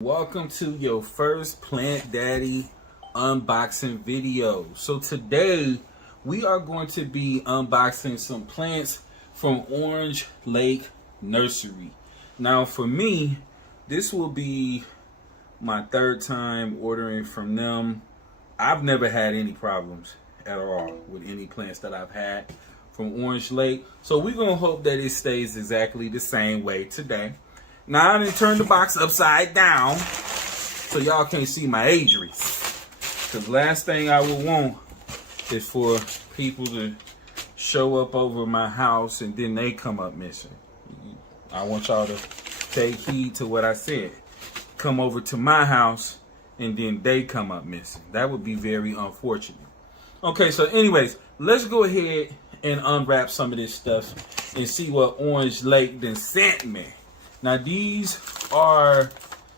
Welcome to your first Plant Daddy unboxing video. So today we are going to be unboxing some plants from Orange Lake Nursery. Now for me, this will be my third time ordering from them. I've never had any problems at all with any plants that I've had from Orange Lake. So we're going to hope that it stays exactly the same way today. Now I done turned the box upside down so y'all can't see my ageries. Because last thing I would want is for people to show up over my house and then they come up missing. I want y'all to take heed to what I said. Come over to my house and then they come up missing. That would be very unfortunate. Okay, so anyways, let's go ahead and unwrap some of this stuff and see what Orange Lake then sent me. Now these are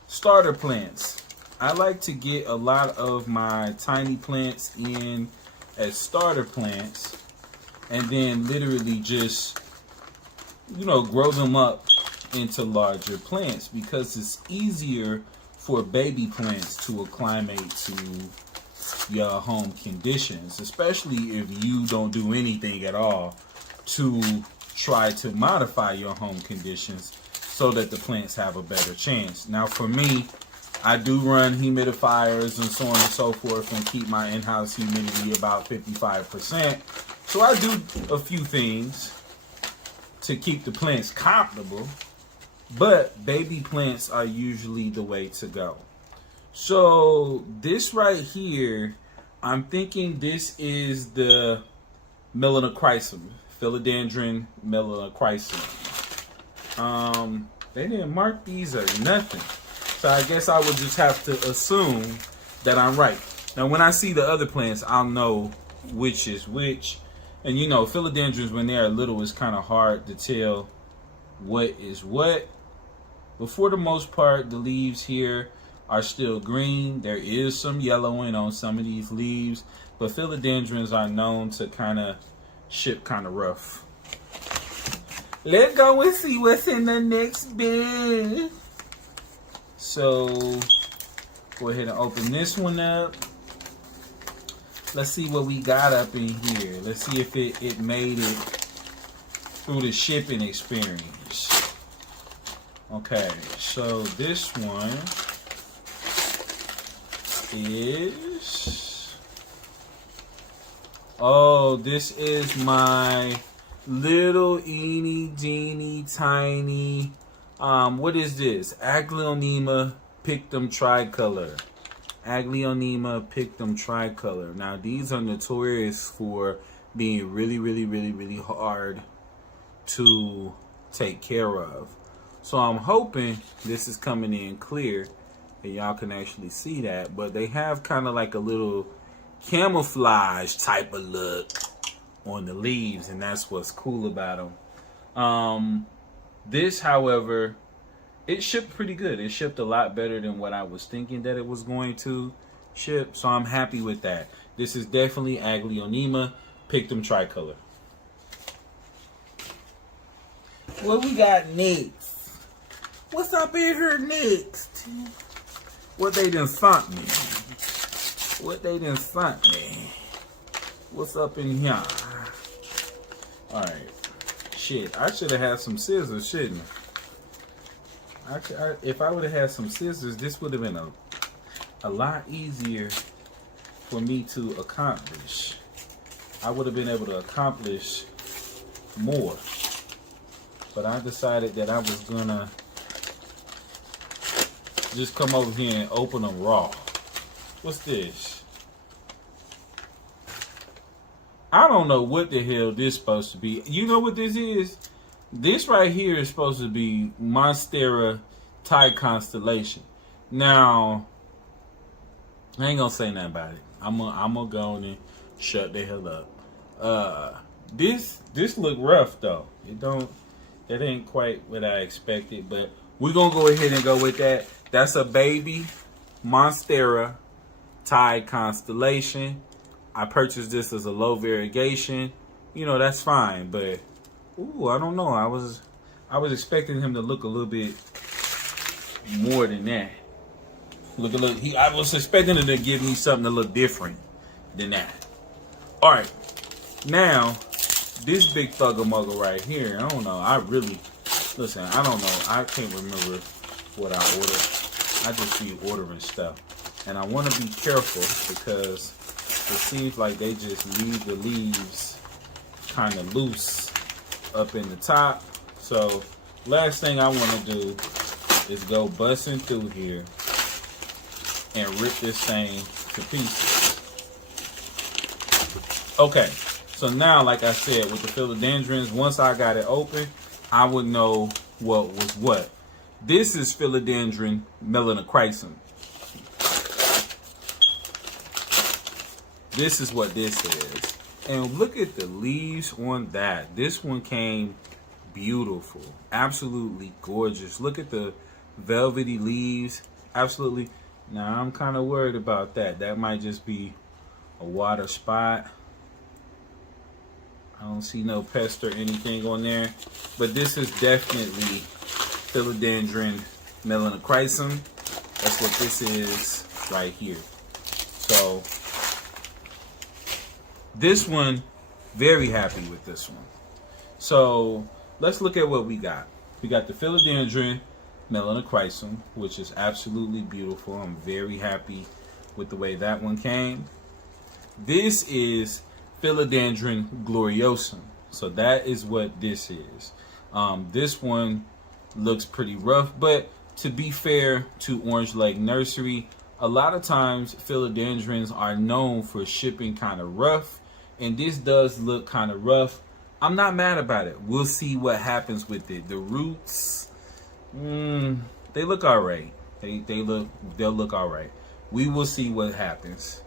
starter plants. I like to get a lot of my tiny plants in as starter plants and then literally just, grow them up into larger plants because it's easier for baby plants to acclimate to your home conditions, especially if you don't do anything at all to try to modify your home conditions so that the plants have a better chance. Now for me, I do run humidifiers and so on and so forth and keep my in-house humidity about 55%. So I do a few things to keep the plants comfortable, but baby plants are usually the way to go. So this right here, I'm thinking this is the Melanochrysum, Philodendron Melanochrysum. They didn't mark these or nothing. So I guess I would just have to assume that I'm right. Now when I see the other plants, I'll know which is which. And philodendrons, when they are little, it's kind of hard to tell what is what. But for the most part, the leaves here are still green. There is some yellowing on some of these leaves. But philodendrons are known to kind of ship kind of rough. Let's go and see what's in the next bin. So, go ahead and open this one up. Let's see what we got up in here. Let's see if it made it through the shipping experience. Okay, so this one is... Oh, this is my little eeny teeny tiny what is this? Aglaonema Pictum Tricolor. Aglaonema Pictum Tricolor. Now these are notorious for being really hard to take care of. So I'm hoping this is coming in clear and y'all can actually see that, but they have kind of like a little camouflage type of look on the leaves, and that's what's cool about them. This, however, it shipped pretty good. It shipped a lot better than what I was thinking that it was going to ship, so I'm happy with that. This is definitely Aglaonema Pictum Tricolor. What we got next? What's up in here next? What they done sent me? What they done sent me? What's up in here? Alright. Shit, I should have had some scissors, shouldn't I? If I would have had some scissors, this would have been a lot easier for me to accomplish. I would have been able to accomplish more. But I decided that I was gonna just come over here and open them raw. What's this? I don't know what the hell this is supposed to be. You know what this is? This right here is supposed to be Monstera Thai Constellation. Now, I ain't gonna say nothing about it. I'm gonna go and shut the hell up. This look rough though. That ain't quite what I expected, but we're gonna go ahead and go with that. That's a baby Monstera Thai Constellation. I purchased this as a low variegation. That's fine, but ooh, I don't know. I was expecting him to look a little bit more than that. Look. I was expecting it to give me something a little different than that. All right, now this big thugger mugger right here. I don't know. I don't know. I can't remember what I ordered. I just be ordering stuff, and I want to be careful because it seems like they just leave the leaves kind of loose up in the top. So last thing I want to do is go busting through here and rip this thing to pieces. Okay, so now, like I said, with the philodendrons, once I got it open, I would know what was what. This is Philodendron Melanochrysum. This is what this is. And look at the leaves on that. This one came beautiful. Absolutely gorgeous. Look at the velvety leaves. Absolutely. Now, I'm kind of worried about that. That might just be a water spot. I don't see no pest or anything on there. But this is definitely Philodendron Melanochrysum. That's what this is right here. So this one, very happy with this one. So let's look at what we got. We got the Philodendron Melanochrysum, which is absolutely beautiful. I'm very happy with the way that one came. This is Philodendron Gloriosum. So that is what this is. This one looks pretty rough, but to be fair to Orange Lake Nursery, a lot of times philodendrons are known for shipping kind of rough, and this does look kind of rough. I'm not mad about it. We'll see what happens with it. The roots, they look all right. They'll look all right. We will see what happens.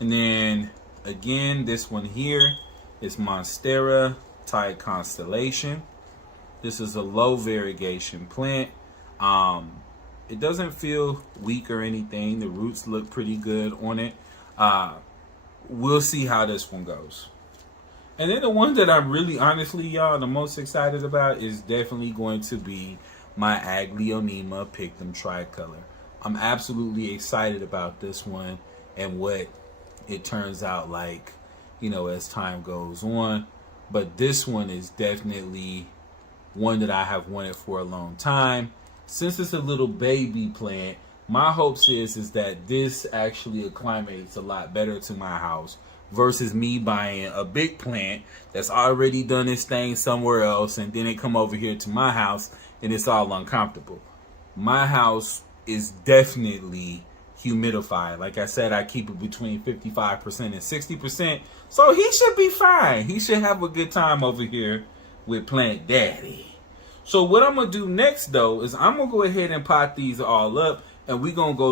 And then again, this one here is Monstera Thai Constellation. This is a low variegation plant. It doesn't feel weak or anything. The roots look pretty good on it. We'll see how this one goes. And then the one that I'm really, honestly, y'all, the most excited about is definitely going to be my Aglaonema Pictum Tricolor. I'm absolutely excited about this one and what it turns out like, you know, as time goes on. But this one is definitely one that I have wanted for a long time. Since it's a little baby plant, my hopes is that this actually acclimates a lot better to my house versus me buying a big plant that's already done its thing somewhere else and then it come over here to my house and it's all uncomfortable. My house is definitely humidified. Like I said, I keep it between 55% and 60%. So he should be fine. He should have a good time over here with Plant Daddy. So what I'm going to do next, though, is I'm going to go ahead and pot these all up, and we're going to go